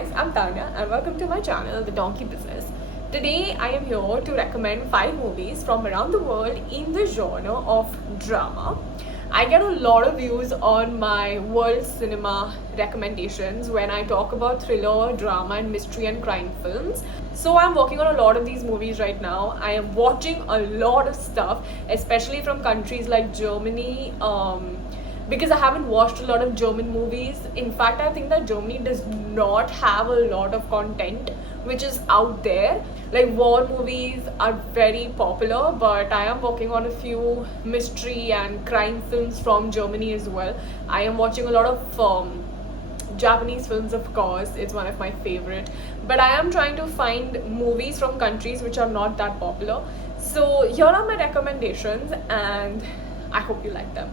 guys, I'm Tanya and welcome to my channel, The Donkey Business. Today I am here to recommend 5 movies from around the world in the genre of drama. I get a lot of views on my world cinema recommendations when I talk about thriller, drama and mystery and crime films. So I'm working on a lot of these movies right now. I am watching a lot of stuff, especially from countries like Germany, because I haven't watched a lot of German movies. In fact, I think that Germany does not have a lot of content which is out there. Like war movies are very popular, but I am working on a few mystery and crime films from Germany as well. I am watching a lot of Japanese films, of course, it's one of my favorite. But I am trying to find movies from countries which are not that popular. So here are my recommendations and I hope you like them.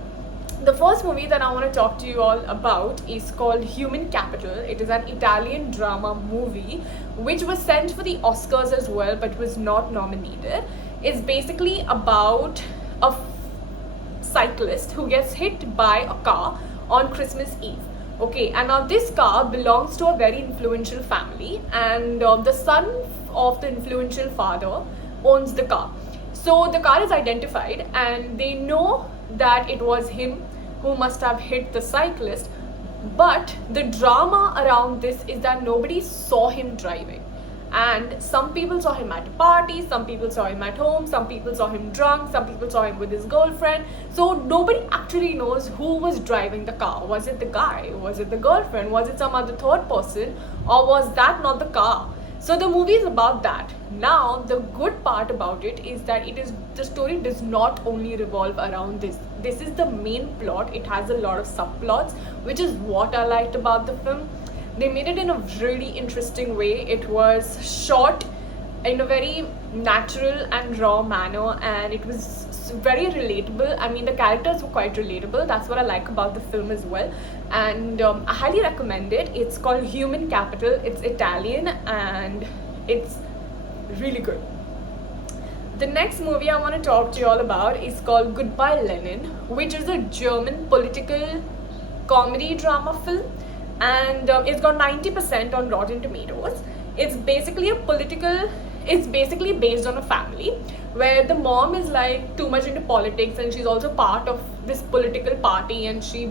The first movie that I want to talk to you all about is called Human Capital. It is an Italian drama movie which was sent for the Oscars as well but was not nominated. It's basically about a cyclist who gets hit by a car on Christmas Eve. Okay, and now this car belongs to a very influential family, and the son of the influential father owns the car. So the car is identified and they know that it was him who must have hit the cyclist, but the drama around this is that nobody saw him driving, and some people saw him at a party, some people saw him at home, some people saw him drunk, some people saw him with his girlfriend. So nobody actually knows who was driving the car. Was it the guy? Was it the girlfriend? Was it some other third person? Or was that not the car? So the movie is about that. Now the good part about it is that the story does not only revolve around this. This is the main plot. It has a lot of subplots, which is what I liked about the film. They made it in a really interesting way. It was shot in a very natural and raw manner, and it was very relatable. I mean, the characters were quite relatable. That's what I like about the film as well, and I highly recommend it. It's called Human Capital. It's Italian and it's really good. The next movie I want to talk to you all about is called Goodbye Lenin, which is a German political comedy drama film, and it's got 90% on Rotten Tomatoes. It's basically based on a family where the mom is like too much into politics, and she's also part of this political party, and she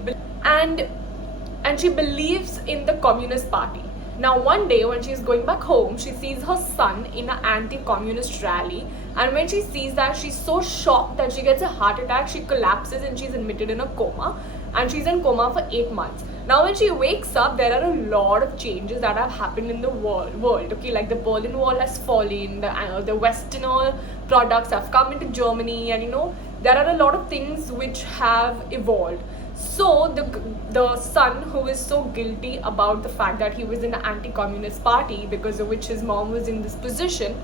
believes in the Communist Party. Now one day when she's going back home, she sees her son in an anti-communist rally, and when she sees that, she's so shocked that she gets a heart attack, she collapses and she's admitted in a coma, and she's in coma for 8 months. Now when she wakes up, there are a lot of changes that have happened in the world. Okay, like the Berlin Wall has fallen, the Western products have come into Germany, and there are a lot of things which have evolved. So the son, who is so guilty about the fact that he was in the anti-communist party, because of which his mom was in this position,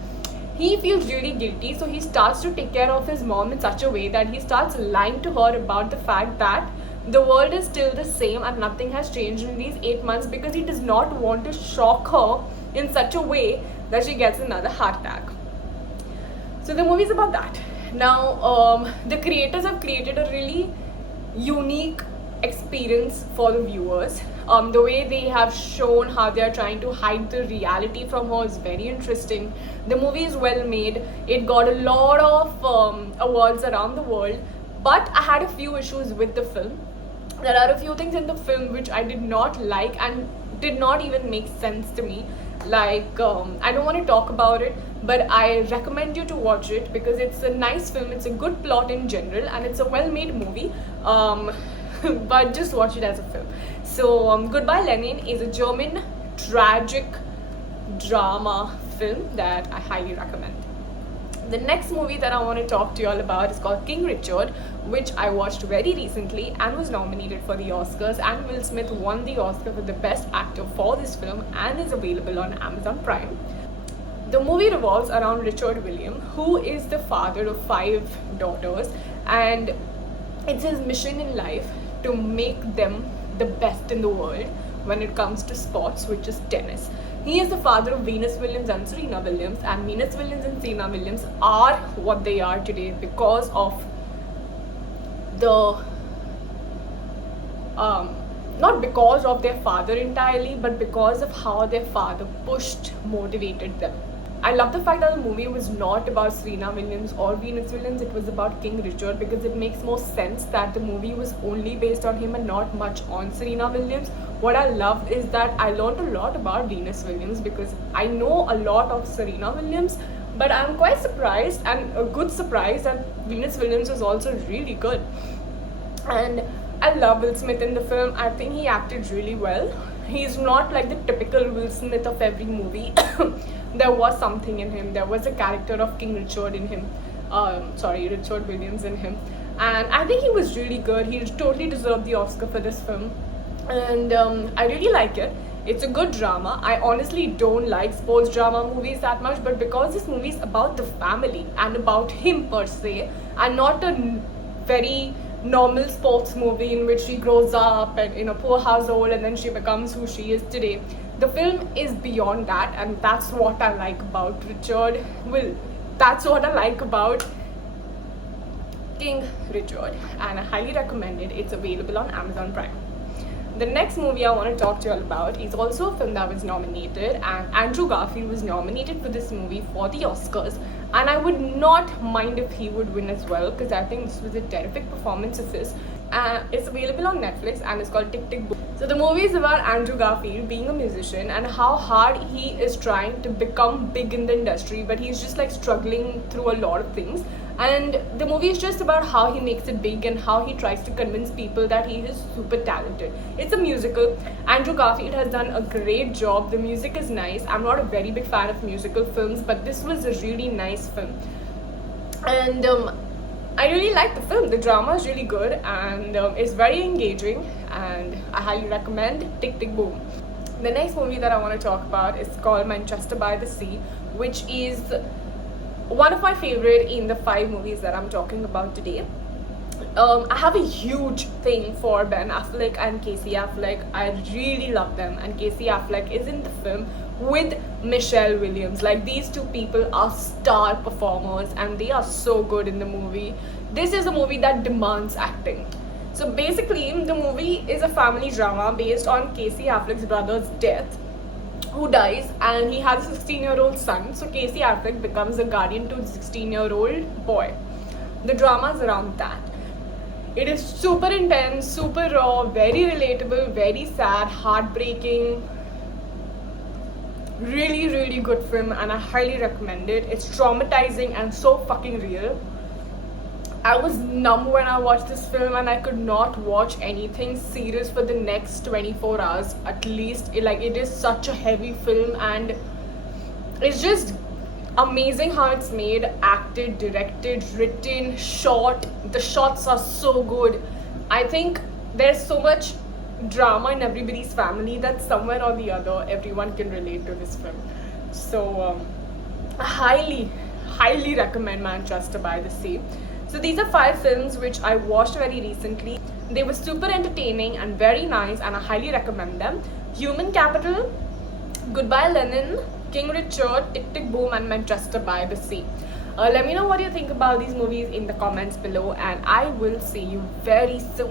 he feels really guilty. So he starts to take care of his mom in such a way that he starts lying to her about the fact that the world is still the same and nothing has changed in these 8 months, because he does not want to shock her in such a way that she gets another heart attack. So the movie is about that. Now the creators have created a really unique experience for the viewers. The way they have shown how they are trying to hide the reality from her is very interesting. The movie is well made. It got a lot of awards around the world, but I had a few issues with the film. There are a few things in the film which I did not like and did not even make sense to me. Like, I don't want to talk about it, but I recommend you to watch it because it's a nice film. It's a good plot in general, and it's a well-made movie. But just watch it as a film. So, Goodbye Lenin is a German tragic drama film that I highly recommend. The next movie that I want to talk to you all about is called King Richard, which I watched very recently and was nominated for the Oscars, and Will Smith won the Oscar for the best actor for this film and is available on Amazon Prime. The movie revolves around Richard William, who is the father of 5 daughters, and it's his mission in life to make them the best in the world when it comes to sports, which is tennis. He is the father of Venus Williams and Serena Williams, and Venus Williams and Serena Williams are what they are today because of the not because of their father entirely, but because of how their father pushed, motivated them. I love the fact that the movie was not about Serena Williams or Venus Williams, it was about King Richard, because it makes more sense that the movie was only based on him and not much on Serena Williams. What I loved is that I learned a lot about Venus Williams because I know a lot of Serena Williams, but I'm quite surprised, and a good surprise, that Venus Williams was also really good. And I love Will Smith in the film. I think he acted really well. He's not like the typical Will Smith of every movie. There was something in him. There was a character of King Richard in him. Richard Williams in him. And I think he was really good. He totally deserved the Oscar for this film. And I really like it. It's a good drama. I honestly don't like sports drama movies that much, but because this movie is about the family and about him per se, and not a very normal sports movie in which she grows up and in a poor household and then she becomes who she is today. The film is beyond that, and that's what I like about Richard. Well, that's what I like about King Richard, and I highly recommend it. It's available on Amazon Prime. The next movie I want to talk to you all about is also a film that was nominated, and Andrew Garfield was nominated for this movie for the Oscars, and I would not mind if he would win as well, because I think this was a terrific performance of his. It's available on Netflix and it's called Tick Tick Boom. So the movie is about Andrew Garfield being a musician and how hard he is trying to become big in the industry, but he's just like struggling through a lot of things. And the movie is just about how he makes it big and how he tries to convince people that he is super talented. It's a musical. Andrew Garfield has done a great job. The music is nice. I'm not a very big fan of musical films, but this was a really nice film. And I really like the film. The drama is really good and it's very engaging, and I highly recommend Tick Tick Boom. The next movie that I want to talk about is called Manchester by the Sea, which is one of my favorite in the 5 movies that I'm talking about today. I have a huge thing for Ben Affleck and Casey Affleck. I really love them, and Casey Affleck is in the film with Michelle Williams. Like, these two people are star performers and they are so good in the movie. This is a movie that demands acting. So basically, the movie is a family drama based on Casey Affleck's brother's death, who dies, and he has a 16-year-old son. So Casey Affleck becomes a guardian to the 16-year-old boy. The drama is around that. It is super intense, super raw, very relatable, very sad, heartbreaking. Really, really good film, and I highly recommend it. It's traumatizing and so fucking real. I was numb when I watched this film, and I could not watch anything serious for the next 24 hours at least. It is such a heavy film, and it's just amazing how it's made, acted, directed, written, shot. The shots are so good. I think there's so much drama in everybody's family that somewhere or the other everyone can relate to this film. So I highly recommend Manchester by the Sea. So these are 5 films which I watched very recently. They were super entertaining and very nice, and I highly recommend them. Human Capital, Goodbye Lenin, King Richard, Tick Tick Boom, and Manchester by the Sea. Let me know what you think about these movies in the comments below, and I will see you very soon.